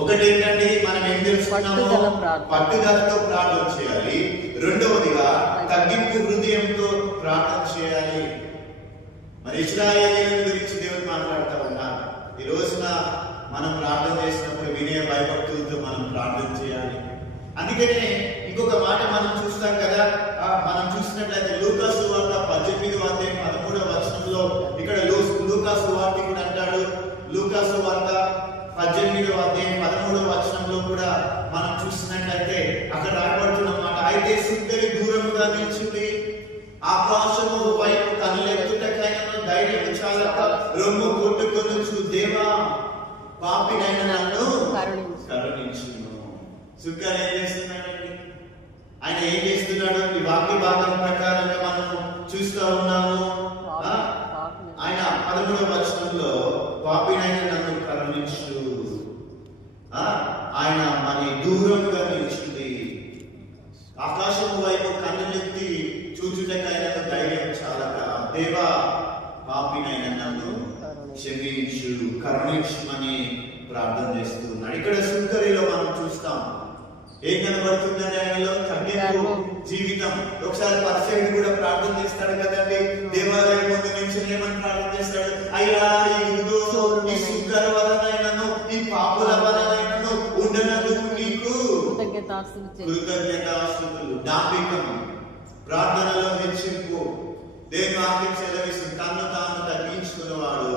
ఒకటి ఏంటంటే మనం ఏం తెలుసుకున్నాము, పట్టుదలతో ప్రార్థన చేయాలి. రెండవదిగా తగ్గింపు హృదయంతో ప్రార్థన చేయాలి. మరి ఇశ్రాయేలీయుల గురించి దేవుడు మాట్లాడుతూ ఉన్నారు. ఈ రోజున మనం ప్రార్థన చేసినప్పుడు వినయ భయభక్తులతో మనం ప్రార్థన చేయాలి. అందుకనే ఇంకొక మాట మనం చూస్తాం కదా, మనం చూసినట్లయితే లూకా సువార్త 18వ అధ్యాయం 13వ వచనంలో ఇక్కడ లూకా సువార్తికుడు అంటాడు. లూకా సువార్త 18వ అధ్యాయం 13వ వచనంలో కూడా మనం చూసినట్లయితే అక్కడ రాయబడుతున్న మాట, అయితే సుందరి దూరముగా నిల్చుంది, ఆకాశము వైపు కనులెత్తుటకైనా ధైర్యం చాలక రొమ్ము కొట్టుకొనుచు, దేవా పాపినైన నన్ను కరుణించును. సుక్కర్ ఏం చేస్తున్నాడండి? ఆయన ఏం చేస్తున్నాడు? ఈ వాక్య భాగం ప్రకారంగా మనం చూస్తూ ఉన్నాము. ఆయన 13వ వచనంలో పాపినైన నన్ను కరుణించు, ఆయన మరి దూరంగా నిలిచింది, ఆకాశం వైపు కన్నులెత్తి చూచుటకైనా ధైర్యం చాలక, దేవా పాపినైన నన్ను క్షమించు, కరుణించమని ప్రార్థన చేస్తూ ఉన్నాడు. ఇక్కడ సుంకరిలో మనం చూస్తాం ఏం కనబడుతుందని, ఆయనలో తగ్గింపు జీవితం. ఒకసారి పరిసయుడు కూడా ప్రార్థన చేస్తాడు కదండి, దేవాలయం ముందు నుంచి ఏమని ప్రార్థన చేస్తాడు, అయ్యా ఇదిగో ఈ సుంకర వలనైనను ఈ పాపుల వలనైనను ఉండనందుకు నీకు కృతజ్ఞతాస్తుతులు. డాంబికం ప్రార్థనలో హెచ్చింపు. దేవుని వాక్యం సెలవిస్తుంది, తను తాను తగ్గించుకునేవాడు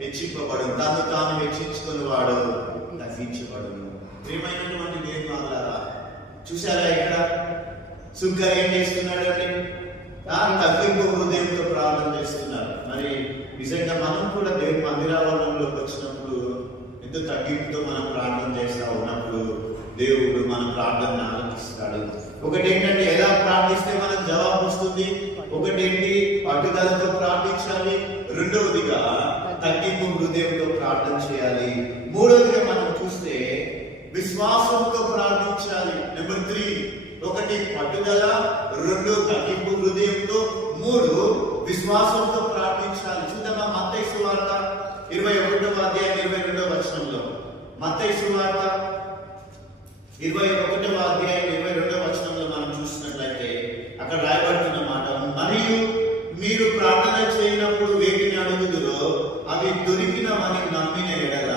హెచ్చింపబడు, తను తాను హెచ్చించుకునేవాడు తగ్గించబడు. ప్రియమైనటువంటి దేవుని వాళ్ళారా, చూసారా ఇక్కడ సుంకర్ ఏం చేస్తున్నాడు అంటే తగ్గింపు హృదయంతో ప్రార్థన చేస్తున్నారు. మరి నిజంగా మనం కూడా దేవుని మందిరావరణంలోకి వచ్చినప్పుడు ఎంతో తగ్గింపుతో మనం ప్రార్థన చేస్తా ఉన్నప్పుడు దేవుడు మన ప్రార్థన ఆలకిస్తాడు. ఒకటి ఏంటంటే ఎలా ప్రార్థిస్తే మనకు జవాబు వస్తుంది. ఒకటేంటి, పట్టుదలతో ప్రార్థించాలి. రెండవదిగా తగ్గింపు హృదయంతో ప్రార్థన చేయాలి. మూడవదిగా మనం చూస్తే విశ్వాసంతో ప్రార్థించాలి. నెంబర్ 3, ఒకటి పట్టుదల, 2 తగ్గింపు హృదయంతో, 3 విశ్వాసంతో ప్రార్థించాలి. చూద్దామా మత్తయి సువార్త 21వ అధ్యాయం 22వ వచనంలో. మత్తయి సువార్త 21వ అధ్యాయం 22వ వచనంలో మనం చూసినట్లయితే అక్కడ రాయబడుతున్న మాట, మరియు మీరు ప్రార్థన చేయనప్పుడు వేటిని అడుగుదురో అవి దొరికినవని నమ్మిన ఎడల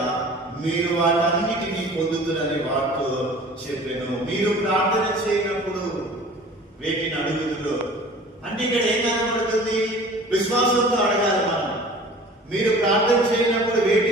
మీరు వాటన్నిటినీ పొందుతురని వాటితో చెప్పాను. మీరు ప్రార్థన చేయనప్పుడు వేటిని అడుగుదురో అంటే ఇక్కడ ఏం కనబడుతుంది? విశ్వాసంతో అడగాలి మనం. మీరు ప్రార్థన చేయనప్పుడు వేటి